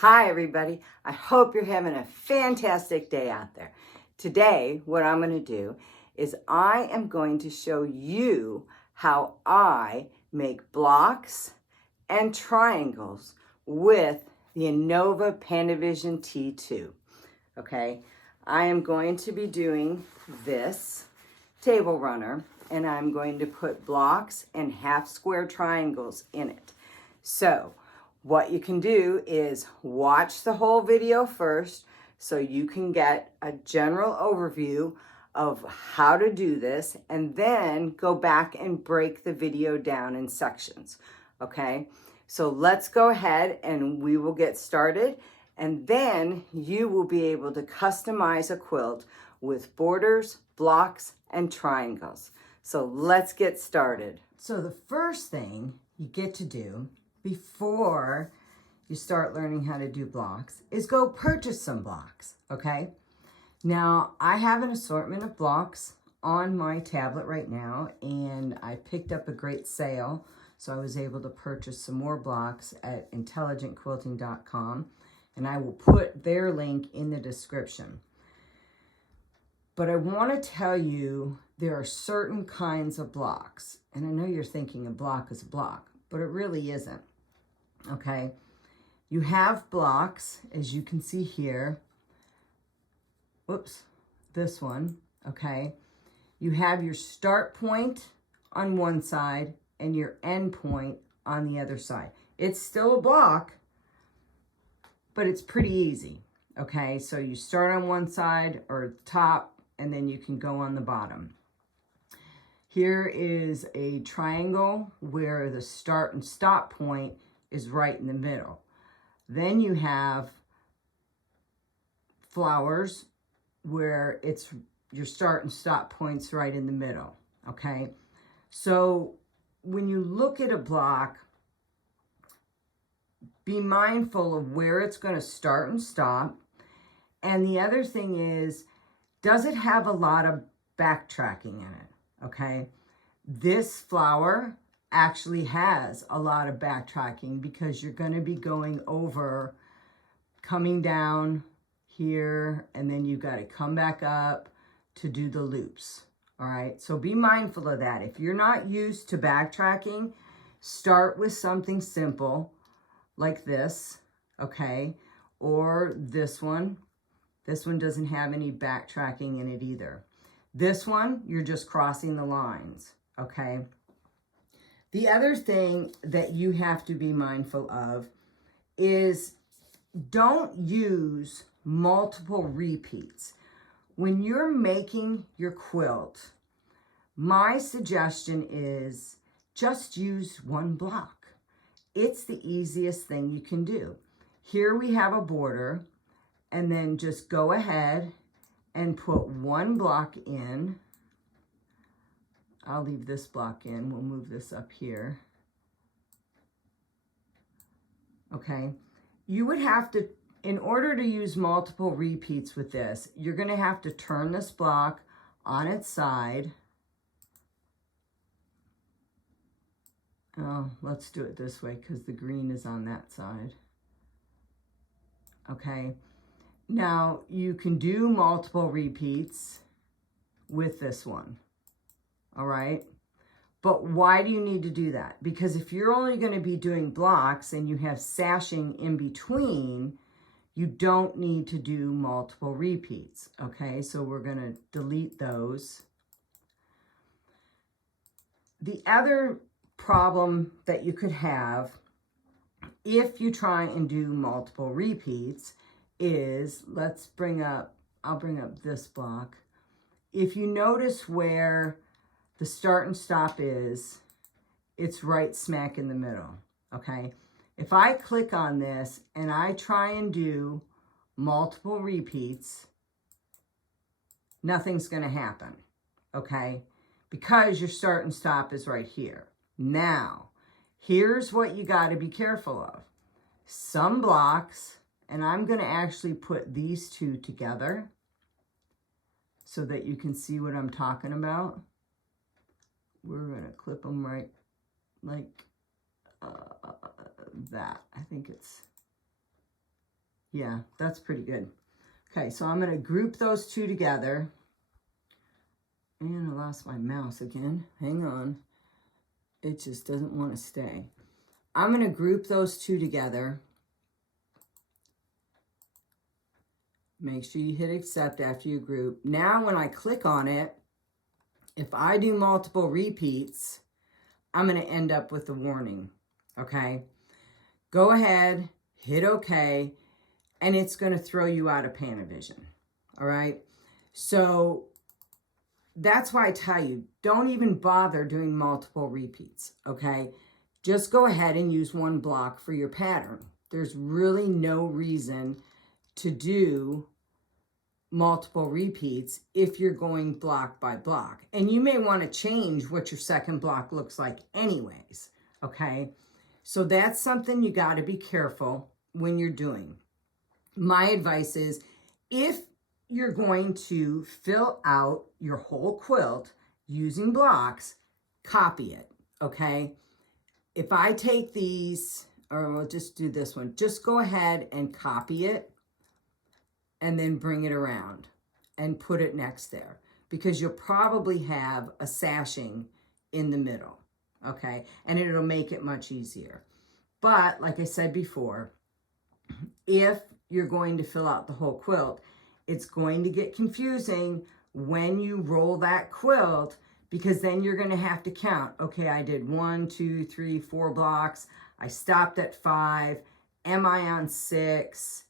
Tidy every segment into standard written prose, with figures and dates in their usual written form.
Hi everybody, I hope you're having a fantastic day out there. Today, what I'm going to do is I am going to show you how I make blocks and triangles with the Innova Pantovision T2. Okay, I am going to be doing this table runner and I'm going to put blocks and half square triangles in it. So what you can do is watch the whole video first so you can get a general overview of how to do this, and then go back and break the video down in sections, okay? So let's go ahead and we will get started, and then you will be able to customize a quilt with borders, blocks, and triangles. So let's get started. So the first thing you get to do before you start learning how to do blocks is go purchase some blocks, okay? Now, I have an assortment of blocks on my tablet right now, and I picked up a great sale, so I was able to purchase some more blocks at intelligentquilting.com, and I will put their link in the description. But I want to tell you there are certain kinds of blocks, and I know you're thinking a block is a block, but it really isn't. Okay, you have blocks, as you can see here. Whoops, this one, okay. You have your start point on one side and your end point on the other side. It's still a block, but it's pretty easy, okay. So you start on one side or top, and then you can go on the bottom. Here is a triangle where the start and stop point is right in the middle. Then you have flowers where it's your start and stop points right in the middle, okay? So when you look at a block, be mindful of where it's going to start and stop. And the other thing is, does it have a lot of backtracking in it, okay? This flower actually has a lot of backtracking because you're going to be going over, coming down here, and then you've got to come back up to do the loops. All right, so be mindful of that. If you're not used to backtracking, start with something simple like this, okay? Or this one. This one doesn't have any backtracking in it either. This one, you're just crossing the lines, okay? The other thing that you have to be mindful of is don't use multiple repeats. When you're making your quilt, my suggestion is just use one block. It's the easiest thing you can do. Here we have a border, and then just go ahead and put one block in. I'll leave this block in. We'll move this up here. Okay. You would have to, in order to use multiple repeats with this, you're going to have to turn this block on its side. Oh, let's do it this way because the green is on that side. Okay. Now, you can do multiple repeats with this one. All right, but why do you need to do that? Because if you're only going to be doing blocks and you have sashing in between, you don't need to do multiple repeats, okay? So we're going to delete those. The other problem that you could have if you try and do multiple repeats is, I'll bring up this block. If you notice where the start and stop is, it's right smack in the middle, okay? If I click on this and I try and do multiple repeats, nothing's gonna happen, okay? Because your start and stop is right here. Now, here's what you gotta be careful of. Some blocks, and I'm gonna actually put these two together so that you can see what I'm talking about. We're going to clip them right like that. I think it's Yeah, that's pretty good. Okay, so I'm going to group those two together. And I lost my mouse again. Hang on. It just doesn't want to stay. I'm going to group those two together. Make sure you hit accept after you group. Now when I click on it, if I do multiple repeats, I'm going to end up with a warning. Okay? Go ahead, hit OK, and it's going to throw you out of Pantovision. All right? So that's why I tell you, don't even bother doing multiple repeats, okay? Just go ahead and use one block for your pattern. There's really no reason to do multiple repeats if you're going block by block. And you may want to change what your second block looks like anyways, okay? So that's something you got to be careful when you're doing. My advice is, if you're going to fill out your whole quilt using blocks, copy it, okay? If I take these, or we'll just do this one, just go ahead and copy it and then bring it around and put it next there, because you'll probably have a sashing in the middle, okay? And it'll make it much easier. But like I said before, if you're going to fill out the whole quilt, it's going to get confusing when you roll that quilt, because then you're going to have to count. Okay, I did 1, 2, 3, 4 blocks. I stopped at 5. Am I on 6?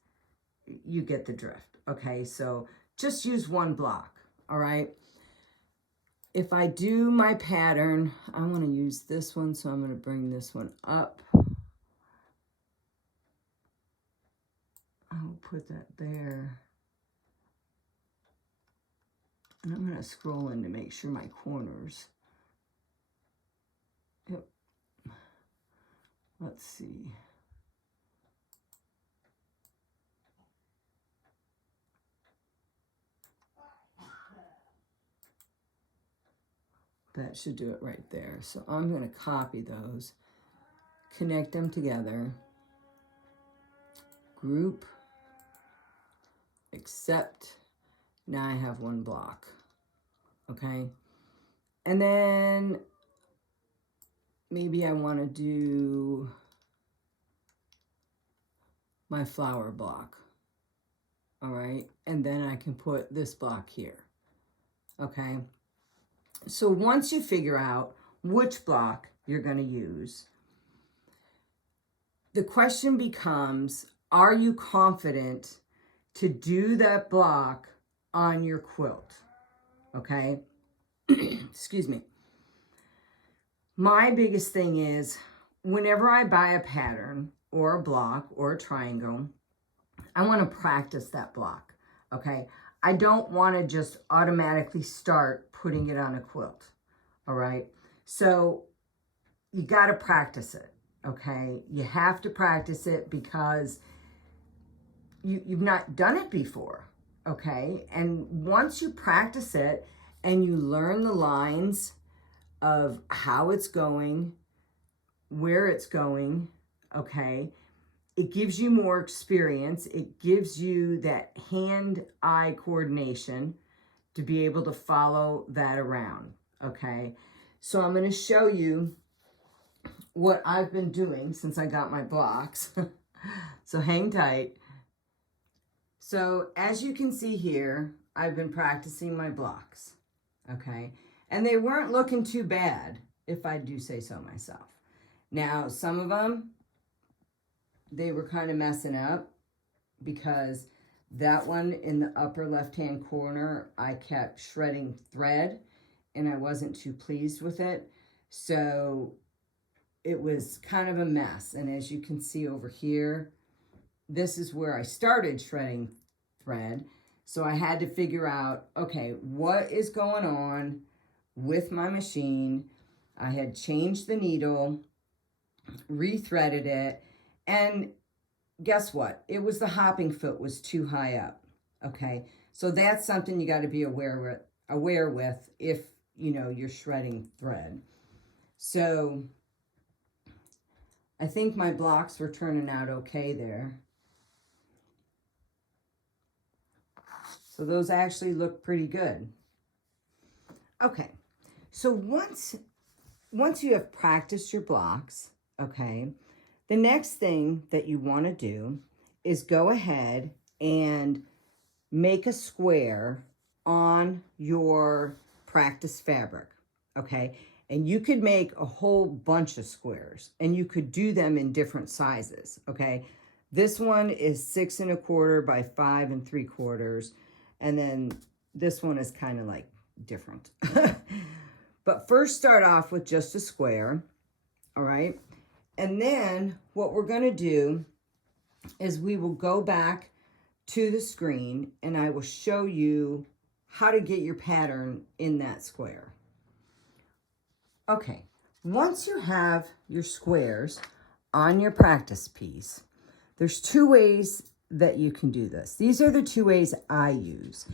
You get the drift. Okay, so just use one block. All right. If I do my pattern, I want to use this one, so I'm going to bring this one up. I'll put that there. And I'm going to scroll in to make sure my corners. Yep. Let's see. That should do it right there. So I'm going to copy those, connect them together, group, accept. Now I have one block. Okay. And then maybe I want to do my flower block. All right. And then I can put this block here. Okay. So once you figure out which block you're going to use, the question becomes, are you confident to do that block on your quilt? Okay. Excuse me. My biggest thing is, whenever I buy a pattern or a block or a triangle, I want to practice that block. Okay. I don't want to just automatically start putting it on a quilt. All right. So you got to practice it. Okay. You have to practice it because you've not done it before. Okay. And once you practice it and you learn the lines of how it's going, where it's going, okay, it gives you more experience. It gives you that hand-eye coordination to be able to follow that around, okay? So I'm going to show you what I've been doing since I got my blocks. So hang tight. So as you can see here, I've been practicing my blocks, okay? And they weren't looking too bad, if I do say so myself. Now, some of them, they were kind of messing up, because that one in the upper left-hand corner, I kept shredding thread and I wasn't too pleased with it. So it was kind of a mess. And as you can see over here, this is where I started shredding thread. So I had to figure out, okay, what is going on with my machine? I had changed the needle, rethreaded it, and guess what? It was the hopping foot was too high up, okay? So that's something you got to be aware with if, you know, you're shredding thread. So I think my blocks were turning out okay there. So those actually look pretty good. Okay, so once you have practiced your blocks, okay, the next thing that you want to do is go ahead and make a square on your practice fabric, okay? And you could make a whole bunch of squares, and you could do them in different sizes, okay? This one is 6 1/4 by 5 3/4, and then this one is kind of like different. But first start off with just a square, all right? And then what we're going to do is we will go back to the screen and I will show you how to get your pattern in that square. Okay, once you have your squares on your practice piece, there's 2 ways that you can do this. These are the 2 ways I use.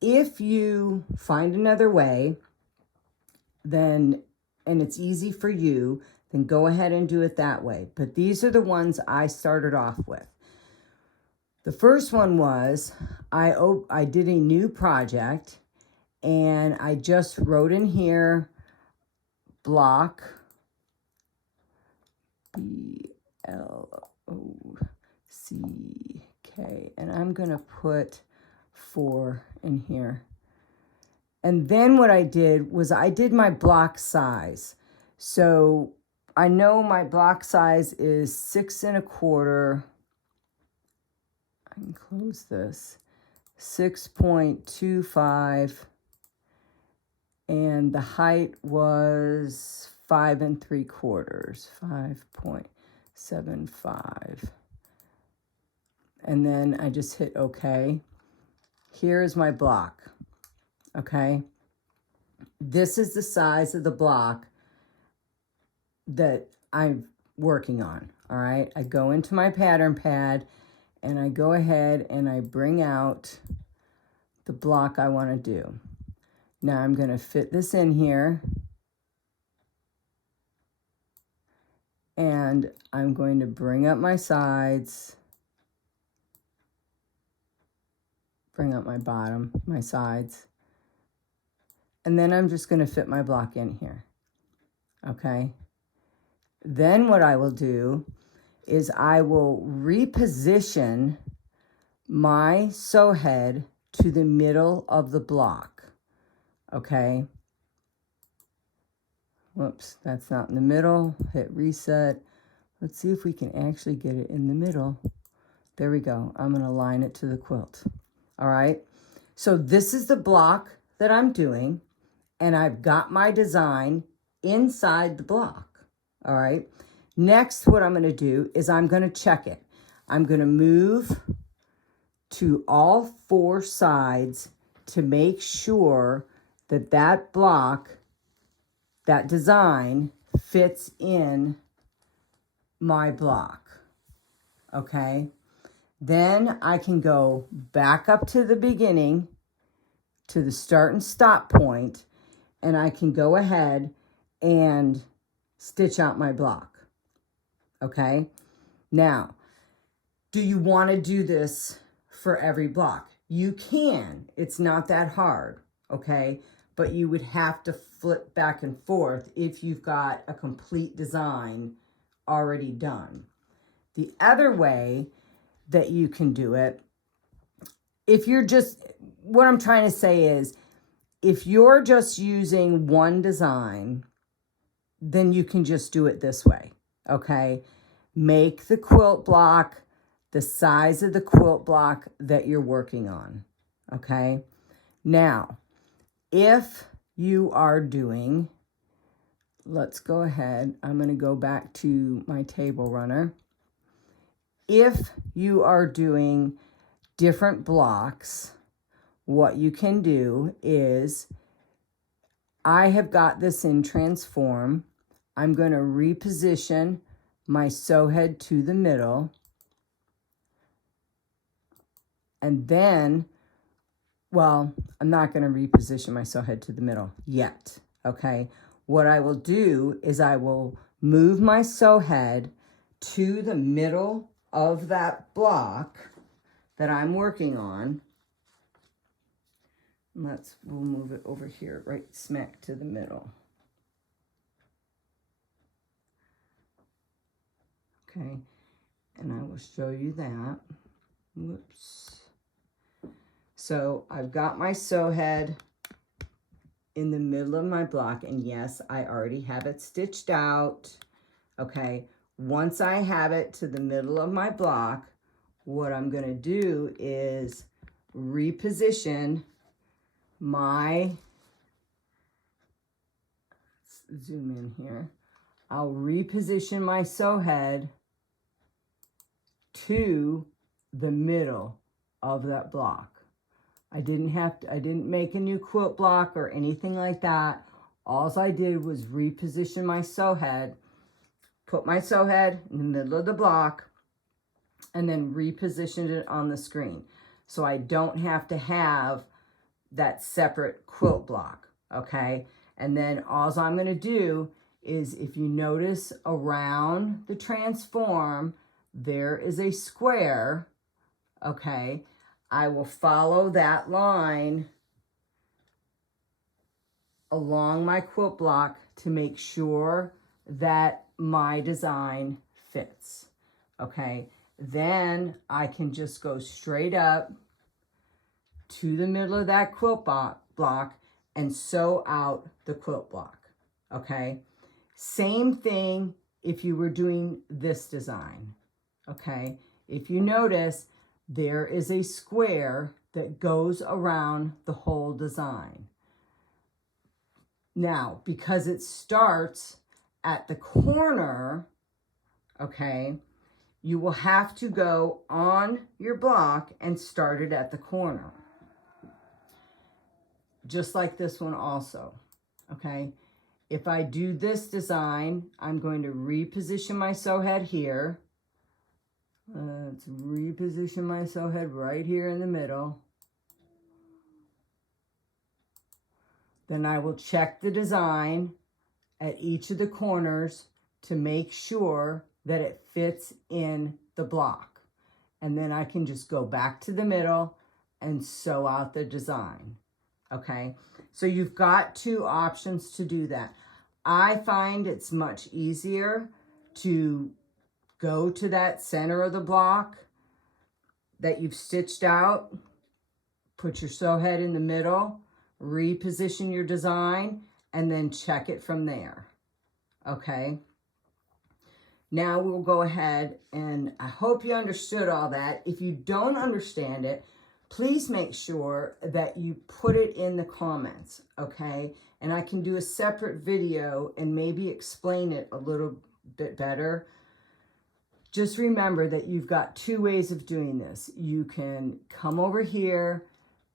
If you find another way, then, and it's easy for you, then go ahead and do it that way. But these are the ones I started off with. The first one was, I did a new project and I just wrote in here, block, B-L-O-C-K, and I'm gonna put 4 in here. And then what I did was I did my block size. So I know my block size is 6 1/4. I can close this. 6.25. And the height was 5 3/4. 5.75. And then I just hit OK. Here's my block. Okay, this is the size of the block that I'm working on. All right, I go into my pattern pad and I go ahead and I bring out the block I want to do. Now I'm going to fit this in here and I'm going to bring up my sides, bring up my bottom, my sides. And then I'm just going to fit my block in here, okay? Then what I will do is I will reposition my sew head to the middle of the block, okay? Whoops, that's not in the middle. Hit reset. Let's see if we can actually get it in the middle. There we go. I'm going to line it to the quilt, all right? So this is the block that I'm doing. And I've got my design inside the block, all right? Next, what I'm going to do is I'm going to check it. I'm going to move to all 4 sides to make sure that that block, that design, fits in my block, okay? Then I can go back up to the beginning, to the start and stop point, and I can go ahead and stitch out my block, okay? Now, do you want to do this for every block? You can. It's not that hard, okay? But you would have to flip back and forth if you've got a complete design already done. The other way that you can do it, if you're just, what I'm trying to say is, if you're just using one design, then you can just do it this way, okay? Make the quilt block the size of the quilt block that you're working on, okay? Now, if you are doing, let's go ahead. I'm going to go back to my table runner. If you are doing different blocks, what you can do is, I have got this in transform. I'm going to reposition my sew head to the middle. And then, well, I'm not going to reposition my sew head to the middle yet, okay? What I will do is I will move my sew head to the middle of that block that I'm working on. We'll move it over here, right smack to the middle. Okay, and I will show you that. Whoops. So I've got my sew head in the middle of my block, and yes, I already have it stitched out. Okay, once I have it to the middle of my block, what I'm going to do is reposition my, let's zoom in here. I'll reposition my sew head to the middle of that block. I didn't make a new quilt block or anything like that. All I did was reposition my sew head, put my sew head in the middle of the block, and then repositioned it on the screen. So I don't have to have that separate quilt block, okay? And then all I'm gonna do is, if you notice around the transform, there is a square, okay? I will follow that line along my quilt block to make sure that my design fits, okay? Then I can just go straight up to the middle of that quilt block and sew out the quilt block, okay? Same thing if you were doing this design, okay? If you notice, there is a square that goes around the whole design. Now, because it starts at the corner, okay, you will have to go on your block and start it at the corner. Just like this one also, okay? If I do this design, I'm going to reposition my sew head here. Let's reposition my sew head right here in the middle. Then I will check the design at each of the corners to make sure that it fits in the block. And then I can just go back to the middle and sew out the design, okay? So you've got two options to do that. I find it's much easier to go to that center of the block that you've stitched out, put your sew head in the middle, reposition your design, and then check it from there, okay? Now we'll go ahead, and I hope you understood all that. If you don't understand it, please make sure that you put it in the comments, okay? And I can do a separate video and maybe explain it a little bit better. Just remember that you've got two ways of doing this. You can come over here,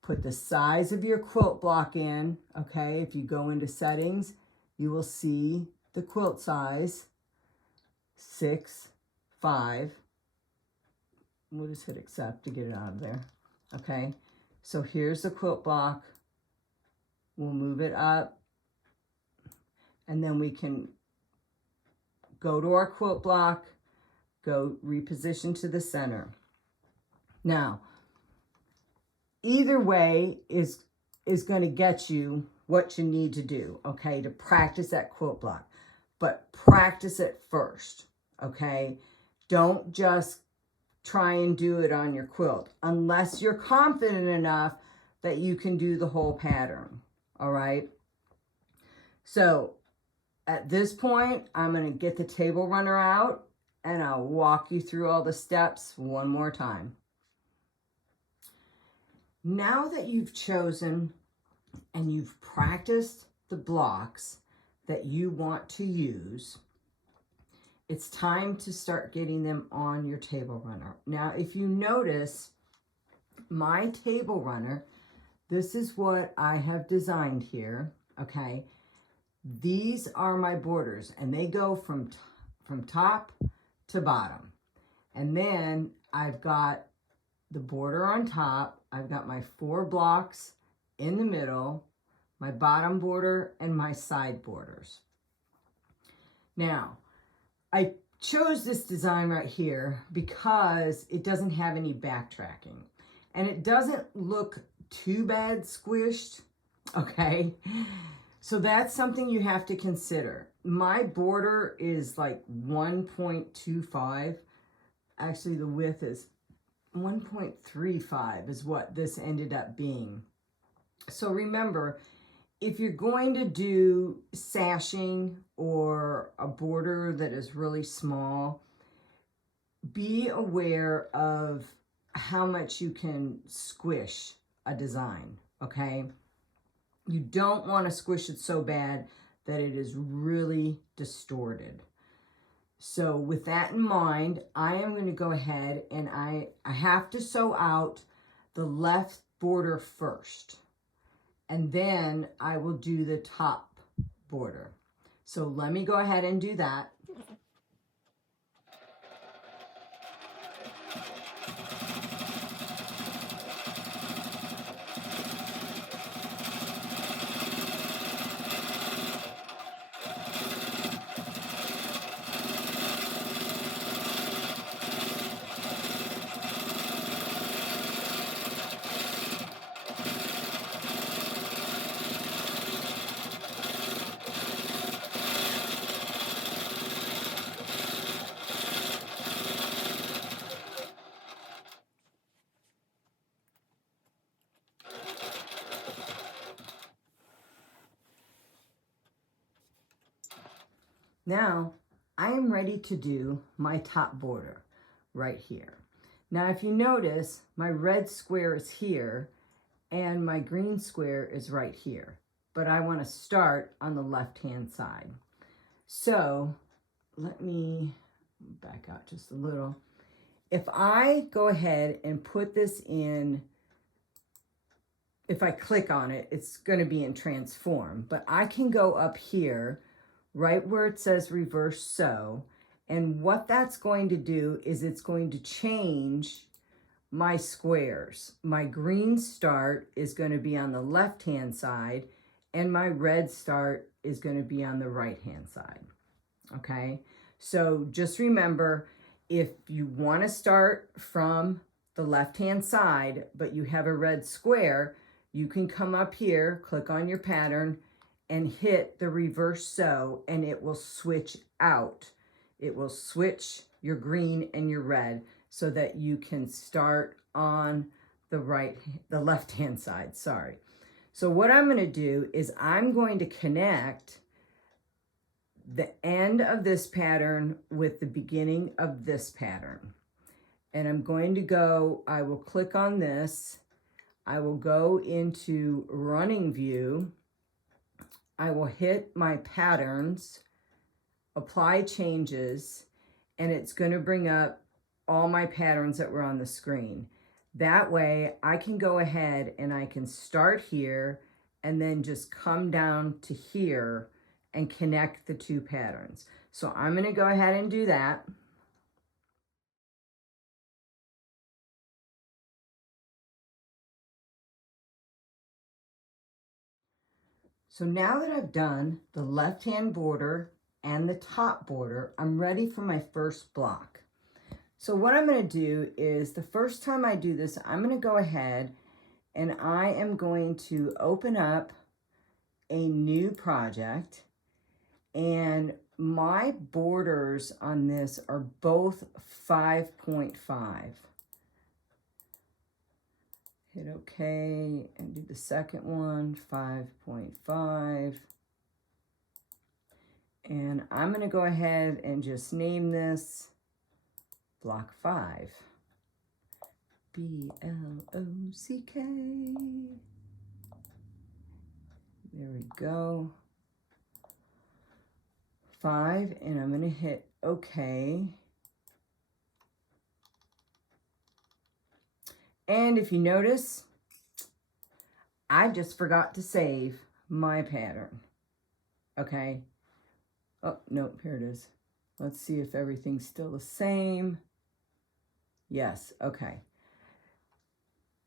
put the size of your quilt block in, okay? If you go into settings, you will see the quilt size, 6'5". We'll just hit accept to get it out of there, okay? So here's the quilt block. We'll move it up, and then we can go to our quilt block, go reposition to the center. Now, either way is going to get you what you need to do, okay, to practice that quilt block. But practice it first, okay? Don't just try and do it on your quilt unless you're confident enough that you can do the whole pattern, all right? So at this point, I'm going to get the table runner out, and I'll walk you through all the steps one more time. Now that you've chosen and you've practiced the blocks that you want to use, it's time to start getting them on your table runner. Now, if you notice my table runner, this is what I have designed here, okay? These are my borders, and they go from top to bottom. And then I've got the border on top. I've got my 4 blocks in the middle, my bottom border, and my side borders. Now, I chose this design right here because it doesn't have any backtracking, and it doesn't look too bad squished, okay? So that's something you have to consider. My border is like 1.25. Actually, the width is 1.35 is what this ended up being. So remember, if you're going to do sashing or a border that is really small, be aware of how much you can squish a design, okay? You don't want to squish it so bad that it is really distorted. So with that in mind, I am going to go ahead and I have to sew out the left border first. And then I will do the top border. So let me go ahead and do that. Now, I am ready to do my top border right here. Now, if you notice, my red square is here and my green square is right here, but I want to start on the left-hand side. So let me back out just a little. If I go ahead and put this in, if I click on it, it's going to be in transform, but I can go up here right where it says reverse sew. And what that's going to do is it's going to change my squares. My green start is going to be on the left-hand side and my red start is going to be on the right-hand side. Okay, so just remember, if you want to start from the left-hand side, but you have a red square, you can come up here, click on your pattern, and hit the reverse sew, and it will switch out. It will switch your green and your red so that you can start on the left-hand side, sorry. So what I'm going to do is I'm going to connect the end of this pattern with the beginning of this pattern. And I'm going to go, I will click on this, I will go into running view, I will hit my patterns, apply changes, and it's going to bring up all my patterns that were on the screen. That way I can go ahead and I can start here and then just come down to here and connect the two patterns. So I'm going to go ahead and do that. So now that I've done the left-hand border and the top border, I'm ready for my first block. So what I'm going to do is the first time I do this, I'm going to go ahead and I am going to open up a new project, and my borders on this are both 5.5. Hit OK and do the second one, 5.5. And I'm going to go ahead and just name this Block 5. B-L-O-C-K. There we go. 5, and I'm going to hit OK. And if you notice, I just forgot to save my pattern. Okay. Oh, no, here it is. Let's see if everything's still the same. Yes, okay.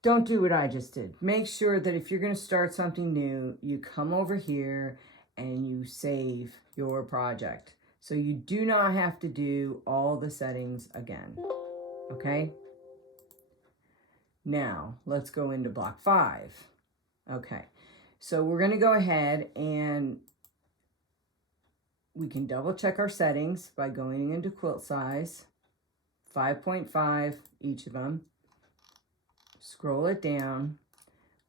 Don't do what I just did. Make sure that if you're going to start something new, you come over here and you save your project. So you do not have to do all the settings again. Okay? Now, let's go into block 5. Okay, so we're going to go ahead and we can double check our settings by going into quilt size, 5.5 each of them. Scroll it down.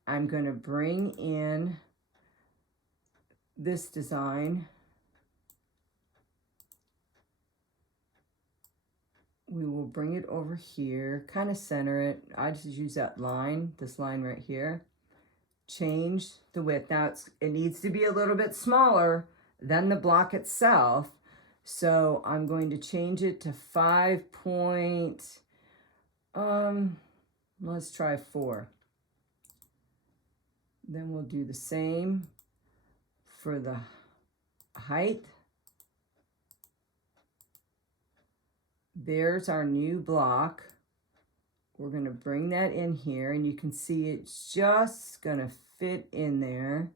I'm going to bring in this design. We will bring it over here, kind of center it. I just use that line, this line right here. Change the width. Now it needs to be a little bit smaller than the block itself. So I'm going to change it to 5 let's try 4. Then we'll do the same for the height. There's our new block. We're going to bring that in here, and you can see it's just going to fit in there.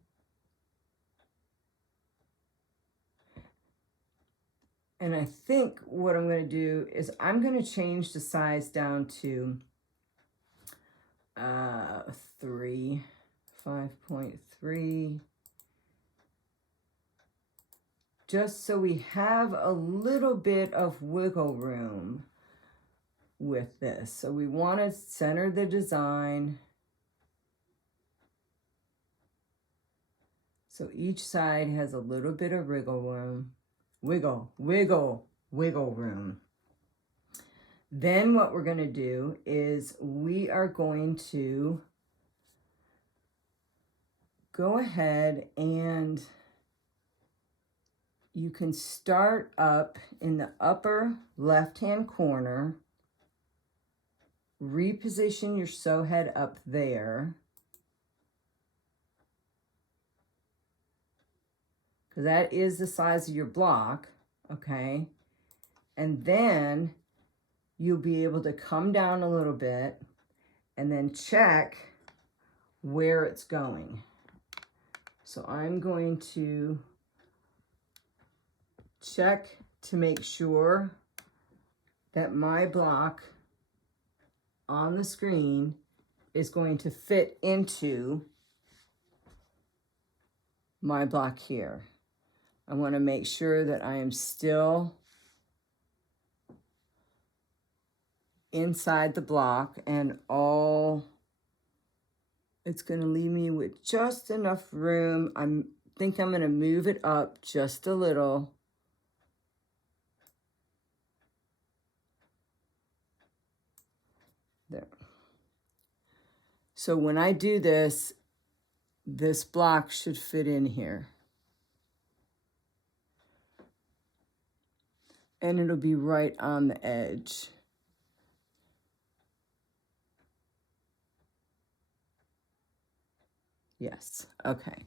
And I think what I'm going to do is I'm going to change the size down to 5.3. Just so we have a little bit of wiggle room with this. So we want to center the design. So each side has a little bit of wiggle room. Wiggle room. Then what we're going to do is we are going to go ahead and you can start up in the upper left-hand corner, reposition your sew head up there, because that is the size of your block, okay? And then you'll be able to come down a little bit and then check where it's going. So I'm going to check to make sure that my block on the screen is going to fit into my block here. I want to make sure that I am still inside the block, and it's going to leave me with just enough room. I think I'm going to move it up just a little. There. So when I do this, this block should fit in here. And it'll be right on the edge. Yes, okay.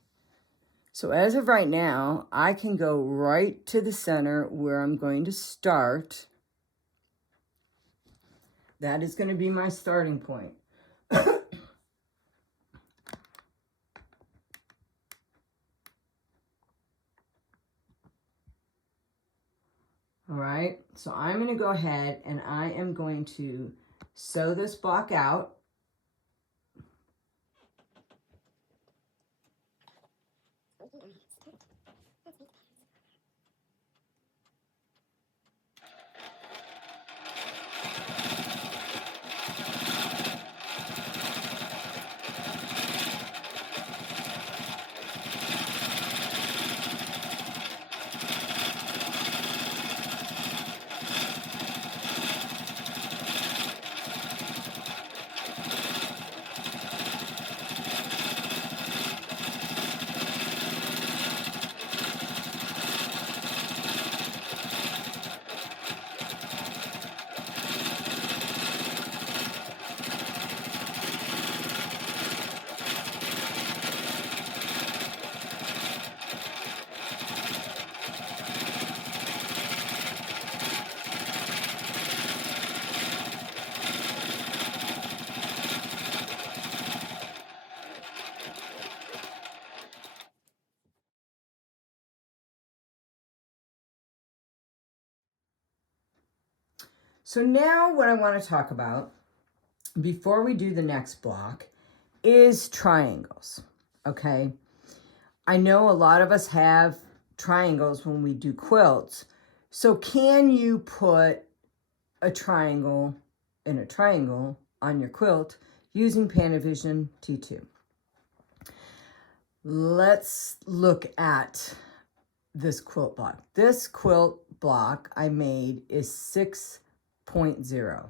So as of right now, I can go right to the center where I'm going to start. That is going to be my starting point. All right, so I'm going to go ahead and I am going to sew this block out. So now what I want to talk about before we do the next block is triangles, okay? I know a lot of us have triangles when we do quilts. So can you put a triangle in a triangle on your quilt using Pantovision T2? Let's look at this quilt block. This quilt block I made is 6.0.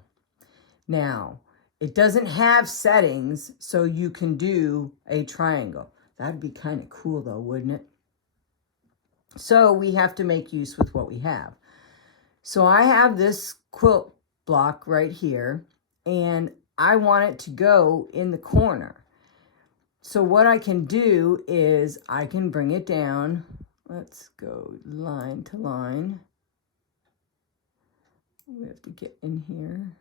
Now, it doesn't have settings, so you can do a triangle. That'd be kind of cool though, wouldn't it? So we have to make use with what we have. So I have this quilt block right here, and I want it to go in the corner. So what I can do is I can bring it down. Let's go line to line. We have to get in here.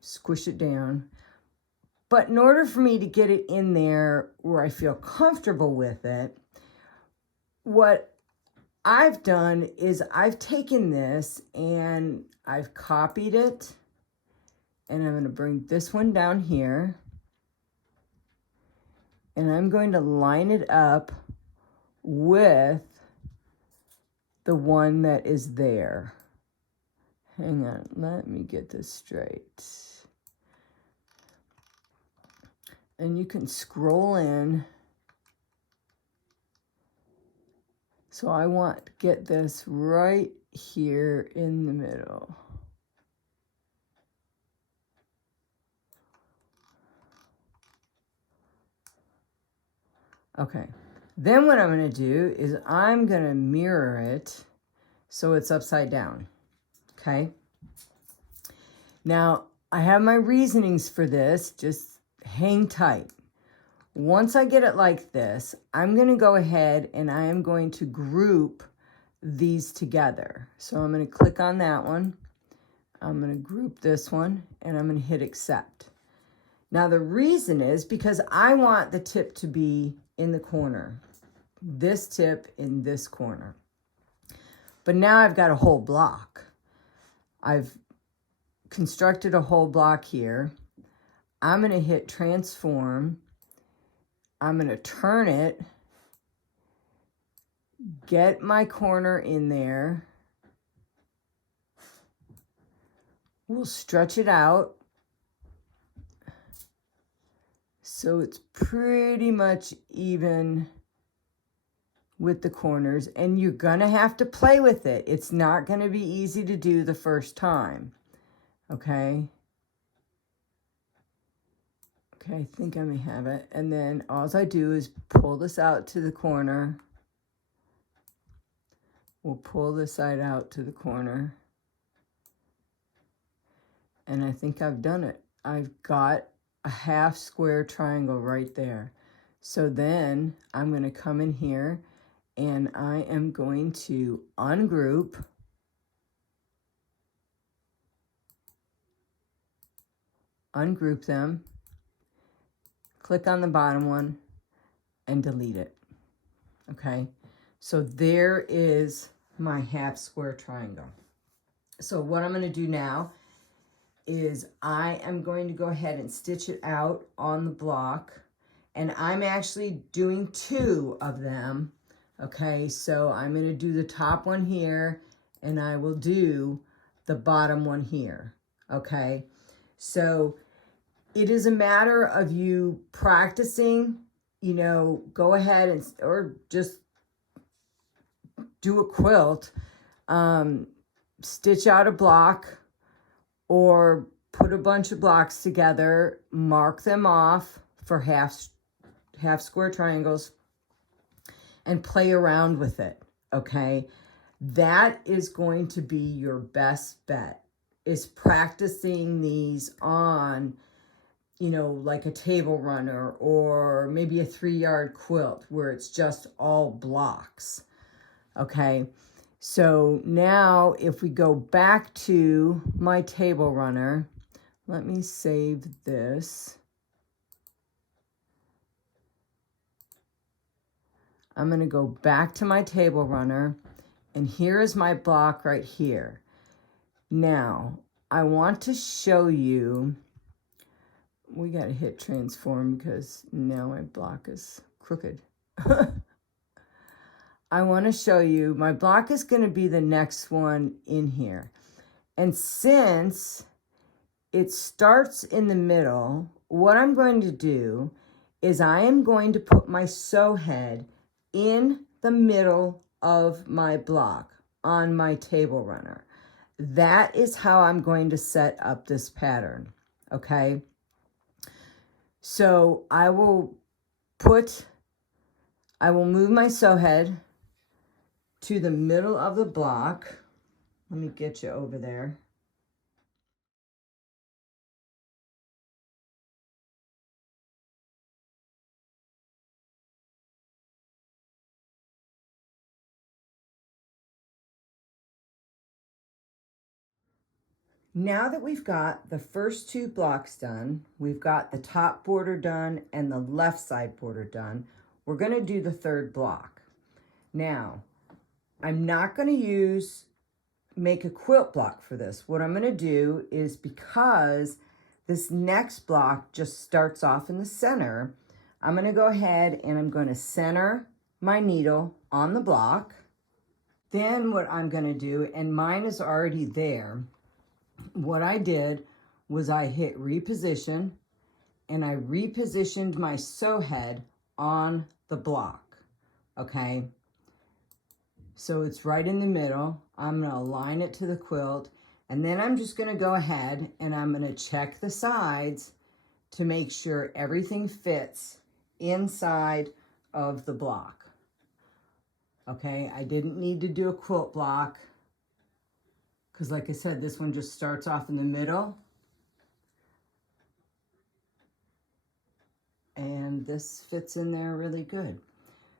Squish it down. But in order for me to get it in there where I feel comfortable with it, what I've done is I've taken this and I've copied it, and I'm going to bring this one down here, and I'm going to line it up with the one that is there. Hang on, let me get this straight. And you can scroll in. So I want to get this right here in the middle. Okay, then what I'm going to do is I'm going to mirror it so it's upside down, okay? Now, I have my reasonings for this, just hang tight. Once I get it like this, I'm going to go ahead and I am going to group these together. So I'm going to click on that one. I'm going to group this one, and I'm going to hit accept. Now the reason is because I want the tip to be in the corner. This tip in this corner. But now I've got a whole block. I've constructed a whole block here. I'm going to hit transform. I'm going to turn it, get my corner in there. We'll stretch it out so it's pretty much even with the corners, and you're going to have to play with it. It's not going to be easy to do the first time, okay? Okay, I think I may have it. And then all I do is pull this out to the corner. We'll pull this side out to the corner. And I think I've done it. I've got a half square triangle right there. So then I'm going to come in here and I am going to ungroup. Ungroup them. Click on the bottom one and delete it. Okay, so there is my half square triangle. So what I'm going to do now is I am going to go ahead and stitch it out on the block, and I'm actually doing 2 of them. Okay, so I'm going to do the top one here, and I will do the bottom one here. Okay, so it is a matter of you practicing, you know, go ahead and, or just do a quilt, stitch out a block or put a bunch of blocks together, mark them off for half square triangles and play around with it, okay? That is going to be your best bet, is practicing these on, you know, like a table runner or maybe a 3-yard quilt where it's just all blocks, okay? So now if we go back to my table runner, let me save this. I'm going to go back to my table runner, and here is my block right here. Now, I want to show you, we got to hit transform because now my block is crooked. I want to show you, my block is going to be the next one in here. And since it starts in the middle, what I'm going to do is I am going to put my sew head in the middle of my block on my table runner. That is how I'm going to set up this pattern, okay? So I will move my sew head to the middle of the block. Let me get you over there. Now that we've got the first two blocks done, we've got the top border done and the left side border done, we're going to do the third block. Now, I'm not going to make a quilt block for this. What I'm going to do is, because this next block just starts off in the center, I'm going to go ahead and I'm going to center my needle on the block. Then what I'm going to do, and mine is already there, what I did was I hit reposition and I repositioned my sew head on the block, okay? So it's right in the middle. I'm going to align it to the quilt, and then I'm just going to go ahead and I'm going to check the sides to make sure everything fits inside of the block. Okay, I didn't need to do a quilt block because, like I said, this one just starts off in the middle. And this fits in there really good.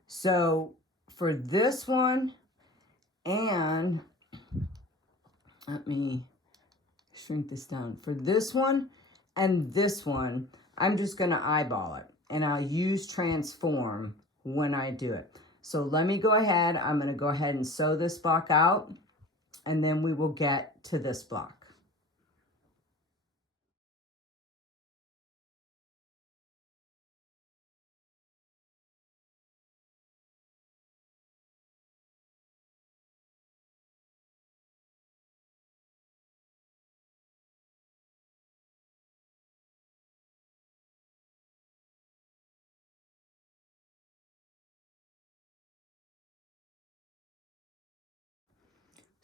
So for this one, and let me shrink this down. For this one and this one, I'm just going to eyeball it. And I'll use transform when I do it. So let me go ahead. I'm going to go ahead and sew this block out. And then we will get to this block.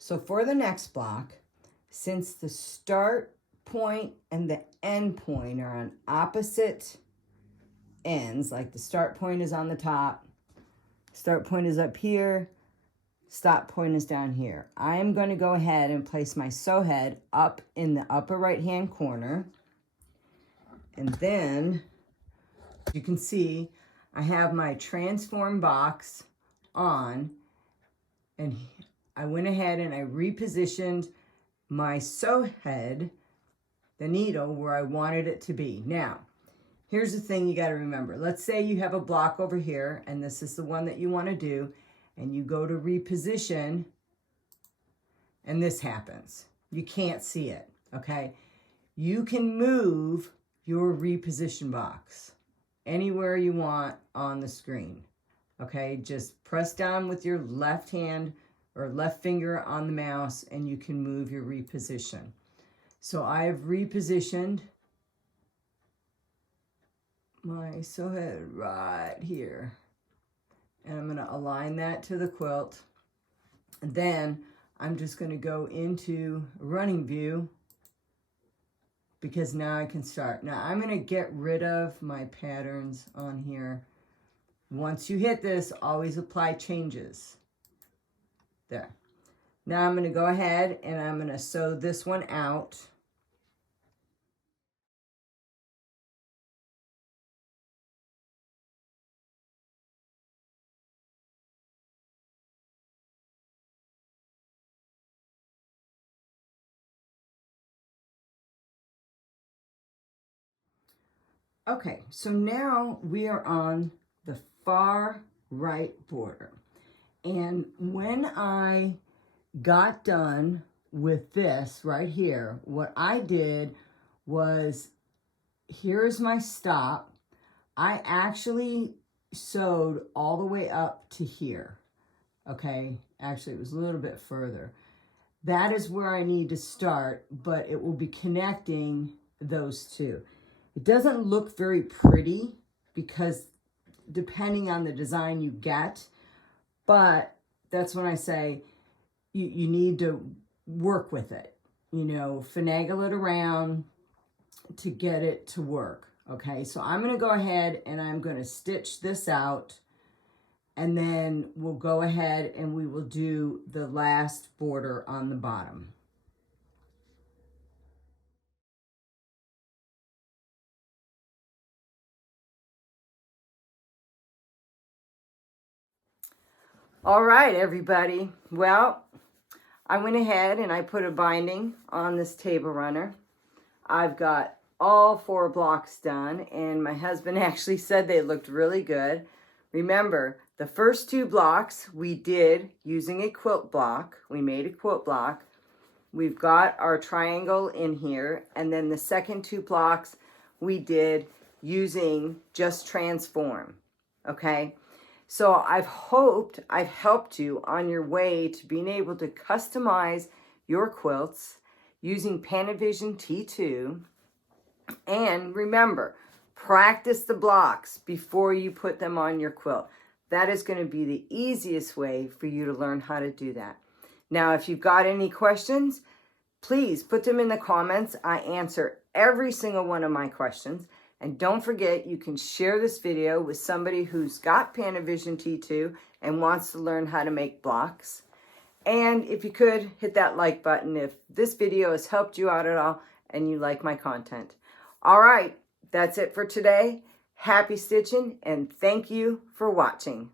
So for the next block, since the start point and the end point are on opposite ends, like the start point is on the top, start point is up here, stop point is down here. I am going to go ahead and place my sew head up in the upper right hand corner. And then you can see I have my transform box on, and I went ahead and I repositioned my sew head, the needle, where I wanted it to be. Now, here's the thing you got to remember. Let's say you have a block over here, and this is the one that you want to do, and you go to reposition, and this happens. You can't see it, okay? You can move your reposition box anywhere you want on the screen, okay? Just press down with your left hand or left finger on the mouse, and you can move your reposition. So I've repositioned my sew head right here, and I'm going to align that to the quilt. And then I'm just going to go into running view, because now I can start. Now I'm going to get rid of my patterns on here. Once you hit this, always apply changes. There. Now I'm going to go ahead and I'm going to sew this one out. Okay, so now we are on the far right border. And when I got done with this right here, what I did was, here's my stop. I actually sewed all the way up to here. Okay, actually it was a little bit further. That is where I need to start, but it will be connecting those two. It doesn't look very pretty because depending on the design you get, but that's when I say you need to work with it, you know, finagle it around to get it to work. Okay, so I'm going to go ahead and I'm going to stitch this out, and then we'll go ahead and we will do the last border on the bottom. All right, everybody. Well, I went ahead and I put a binding on this table runner. I've got all 4 blocks done, and my husband actually said they looked really good. Remember, the first 2 blocks we did using a quilt block. We made a quilt block. We've got our triangle in here, and then the second 2 blocks we did using just transform. Okay, so I've hoped I've helped you on your way to being able to customize your quilts using Pantovision T2. And remember, practice the blocks before you put them on your quilt. That is going to be the easiest way for you to learn how to do that. Now, if you've got any questions, please put them in the comments. I answer every single one of my questions. And don't forget, you can share this video with somebody who's got Pantovision T2 and wants to learn how to make blocks. And if you could, hit that like button if this video has helped you out at all and you like my content. All right, that's it for today. Happy stitching, and thank you for watching.